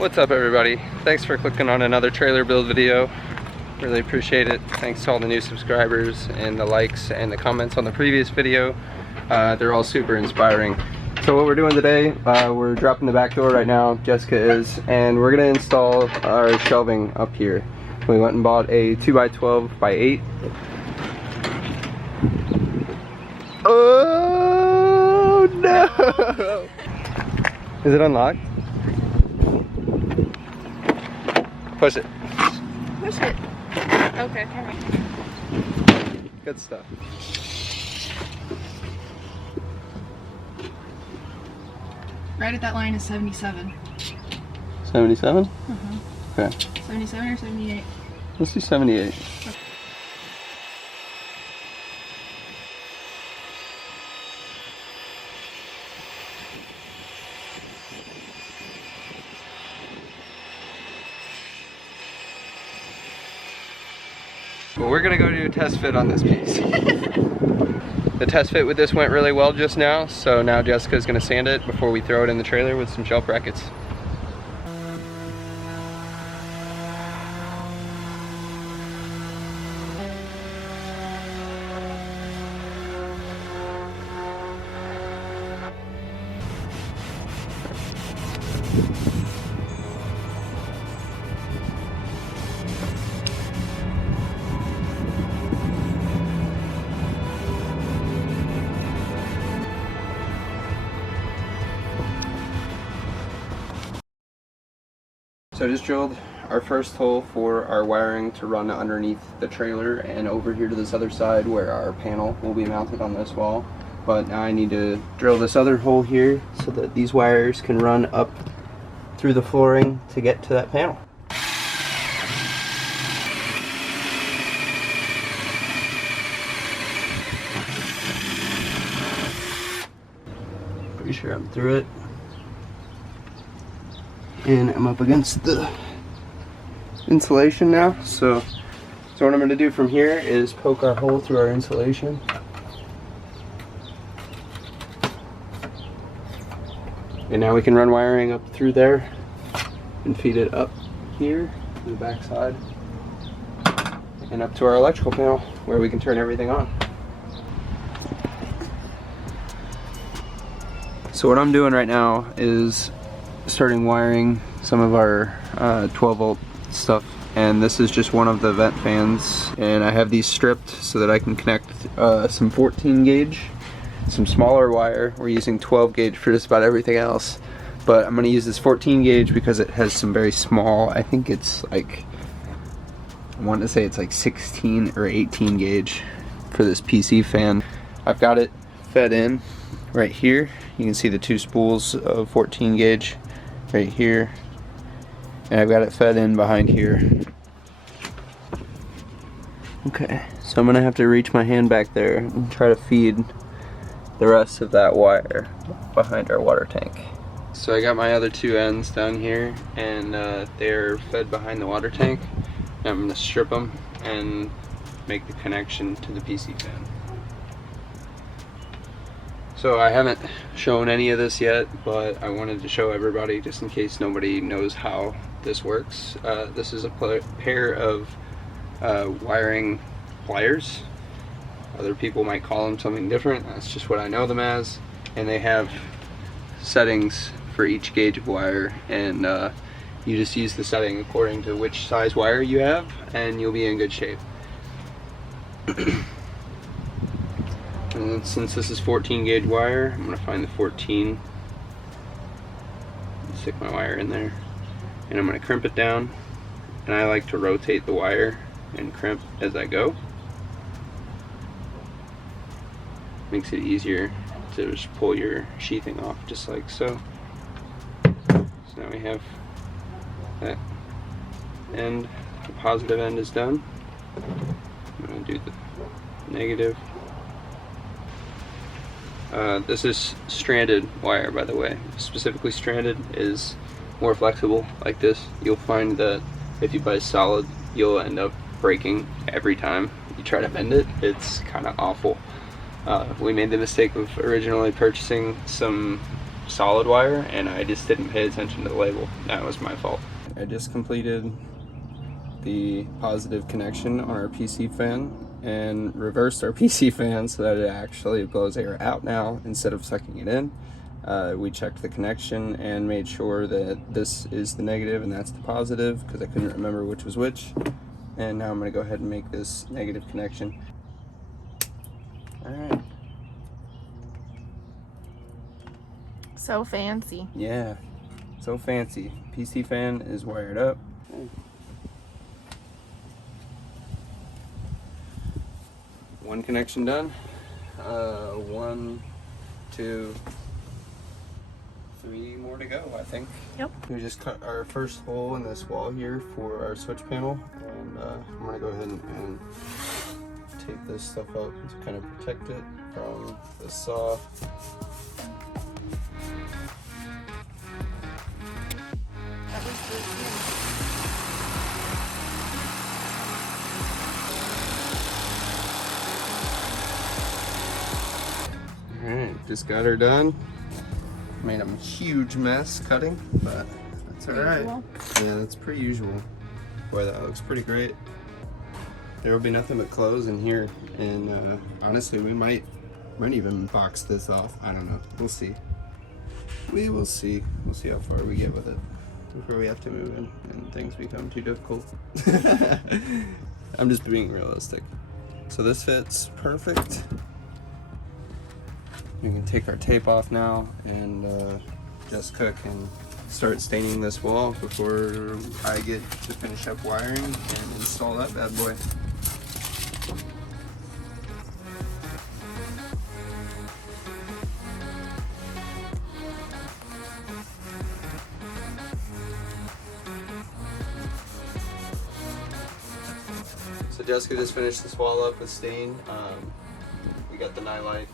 What's up, everybody? Thanks for clicking on another trailer build video. Really appreciate it. Thanks to all the new subscribers and the likes and the comments on the previous video. They're all super inspiring. So what we're doing today, we're dropping the back door right now, Jessica is, and we're gonna install our shelving up here. We went and bought a 2x12x8. Oh no! Is it unlocked? Push it. Push it. Okay. Good stuff. Right at that line is 77. 77? Okay. 77 or 78? Let's do 78. Okay. Well, we're gonna go do a test fit on this piece. The test fit with this went really well just now, so now Jessica's gonna sand it before we throw it in the trailer with some shelf brackets. So I just drilled our first hole for our wiring to run underneath the trailer and over here to this other side where our panel will be mounted on this wall. But now I need to drill this other hole here so that these wires can run up through the flooring to get to that panel. Pretty sure I'm through it. And I'm up against the insulation now, so what I'm going to do from here is poke our hole through our insulation. And now we can run wiring up through there and feed it up here to the back side and up to our electrical panel where we can turn everything on. So what I'm doing right now is starting wiring some of our 12 volt stuff, and this is just one of the vent fans, and I have these stripped so that I can connect some 14 gauge, some smaller wire. We're using 12 gauge for just about everything else, but I'm going to use this 14 gauge because it has some very small, I think it's like, I want to say it's like 16 or 18 gauge for this PC fan. I've got it fed in right here. You can see the two spools of 14 gauge right here, and I've got it fed in behind here. Okay, so I'm gonna have to reach my hand back there and try to feed the rest of that wire behind our water tank. So I got my other two ends down here, and they're fed behind the water tank. I'm gonna strip them and make the connection to the PC fan. So I haven't shown any of this yet, but I wanted to show everybody just in case nobody knows how this works. This is a pair of wiring pliers. Other people might call them something different. That's just what I know them as. And they have settings for each gauge of wire, and you just use the setting according to which size wire you have, and you'll be in good shape. And since this is 14 gauge wire, I'm going to find the 14, stick my wire in there, and I'm going to crimp it down. And I like to rotate the wire and crimp as I go. Makes it easier to just pull your sheathing off just like so. So now we have that end, the positive end is done. I'm going to do the negative. This is stranded wire, by the way. Specifically stranded is more flexible like this. You'll find that if you buy solid, you'll end up breaking every time you try to bend it. It's kind of awful. We made the mistake of originally purchasing some solid wire, and I just didn't pay attention to the label. That was my fault. I just completed the positive connection on our PC fan and reversed our PC fan so that it actually blows air out now instead of sucking it in. We checked the connection and made sure that this is the negative and that's the positive because I couldn't remember which was which. And now I'm going to go ahead and make this negative connection. Alright. So fancy. Yeah, so fancy. PC fan is wired up. One connection done. 1, 2, 3 more to go, I think. Yep. We just cut our first hole in this wall here for our switch panel, and I'm gonna go ahead and take this stuff out to kind of protect it from the saw. That was the Alright, just got her done. Made a huge mess cutting, but that's alright. Yeah, that's pretty usual. Boy, that looks pretty great. There will be nothing but clothes in here, and honestly, we might even box this off. I don't know. We'll see. We will see. We'll see how far we get with it before we have to move in and things become too difficult. I'm just being realistic. So this fits perfect. We can take our tape off now and Jessica can start staining this wall before I get to finish up wiring and install that bad boy. So Jessica just finished this wall up with stain. We got the nightlight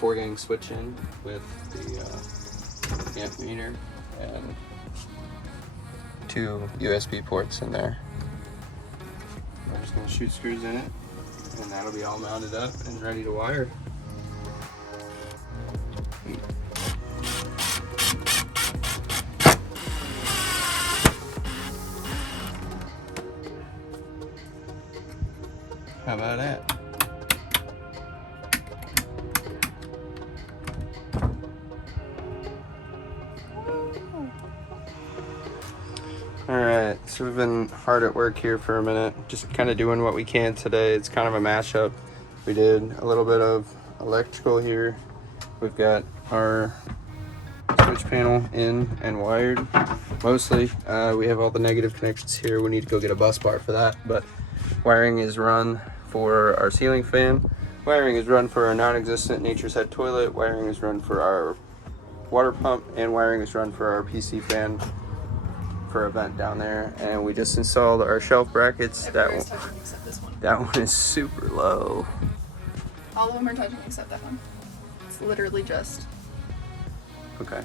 4-gang switch in with the amp meter and 2 USB ports in there. We're just going to shoot screws in it, and that'll be all mounted up and ready to wire. How about that? Alright, so we've been hard at work here for a minute, just kind of doing what we can today. It's kind of a mashup. We did a little bit of electrical here. We've got our switch panel in and wired, mostly. We have all the negative connections here. We need to go get a bus bar for that, but wiring is run for our ceiling fan. Wiring is run for our non-existent Nature's Head toilet. Wiring is run for our water pump, and wiring is run for our PC fan for a vent down there. And we just installed our shelf brackets. Everywhere's touching except this one. That one is super low. All of them are touching except that one. It's literally just. Okay.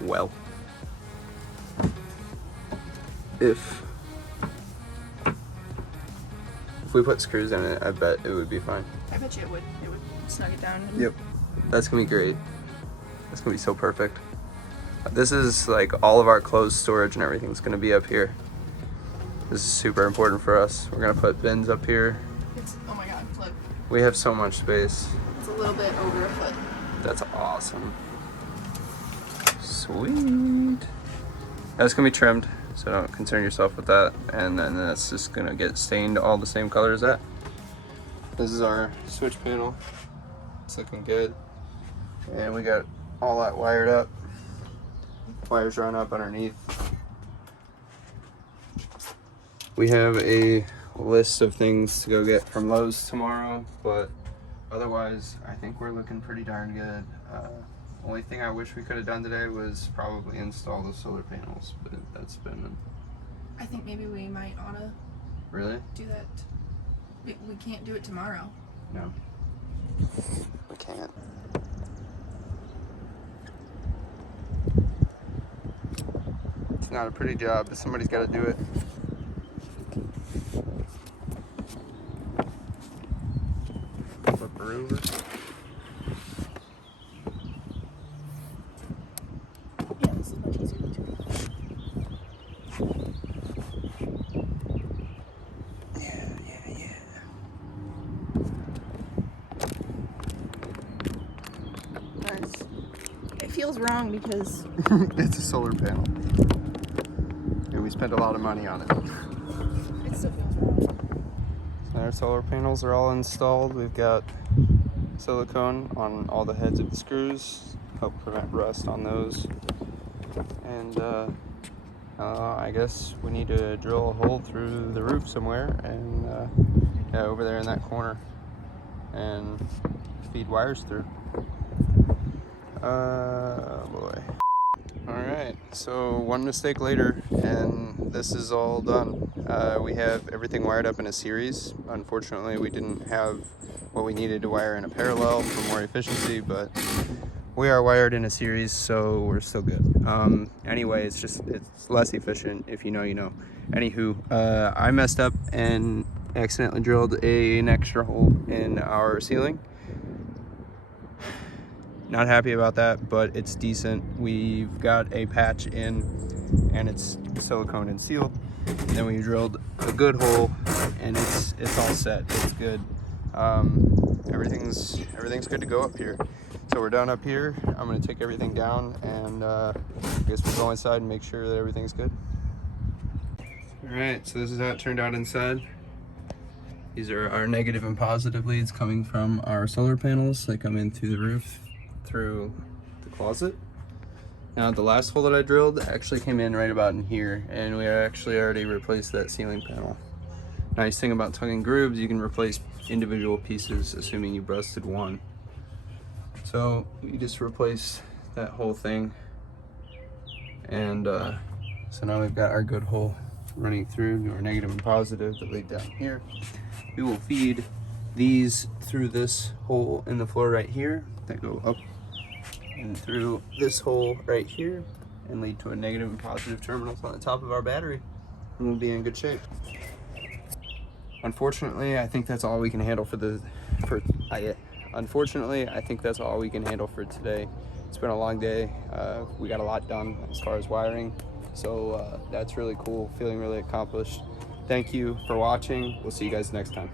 Well. If we put screws in it, I bet it would be fine. I bet you it would. It would snug it down. Yep. That's gonna be great. That's gonna be so perfect. This is like all of our clothes storage and everything's gonna be up here. This is super important for us. We're gonna put bins up here. It's, oh my god, look. We have so much space. It's a little bit over a foot. That's awesome. Sweet. That's gonna be trimmed, so don't concern yourself with that. And then that's just gonna get stained all the same color as that. This is our switch panel. It's looking good. And we got all that wired up. Wires run up underneath. We have a list of things to go get from Lowe's tomorrow, but otherwise I think we're looking pretty darn good. Only thing I wish we could have done today was probably install the solar panels, but that's been... I think maybe we might oughta Really? do that. We can't do it tomorrow. No. We can't. It's not a pretty job, but somebody's got to do it. Flip her over. feels wrong because it's a solar panel. And we spent a lot of money on it. it still feels wrong. So our solar panels are all installed. We've got silicone on all the heads of the screws, help prevent rust on those. And I guess we need to drill a hole through the roof somewhere, and yeah, over there in that corner, and feed wires through. Boy. Alright, so one mistake later, and this is all done. We have everything wired up in a series. Unfortunately, we didn't have what we needed to wire in a parallel for more efficiency, but we are wired in a series, so we're still good. Anyway, it's less efficient. If you know, you know. Anywho, I messed up and accidentally drilled an extra hole in our ceiling. Not happy about that, but it's decent. We've got a patch in, and it's silicone and sealed. And then we drilled a good hole, and it's all set. It's good. Everything's good to go up here. So we're done up here. I'm gonna take everything down, and I guess we'll go inside and make sure that everything's good. All right, so this is how it turned out inside. These are our negative and positive leads coming from our solar panels. They come in through the roof, through the closet. Now the last hole that I drilled actually came in right about in here, and we actually already replaced that ceiling panel. Nice thing about tongue and grooves, you can replace individual pieces, assuming you busted one. So we just replaced that whole thing, and so now we've got our good hole running through to our negative and positive that lead down here. We will feed these through this hole in the floor right here that go up and through this hole right here and lead to a negative and positive terminals on the top of our battery, and we'll be in good shape. Unfortunately, I think that's all we can handle Unfortunately, I think that's all we can handle for today. It's been a long day. We got a lot done as far as wiring, so that's really cool, feeling really accomplished. Thank you for watching. We'll see you guys next time.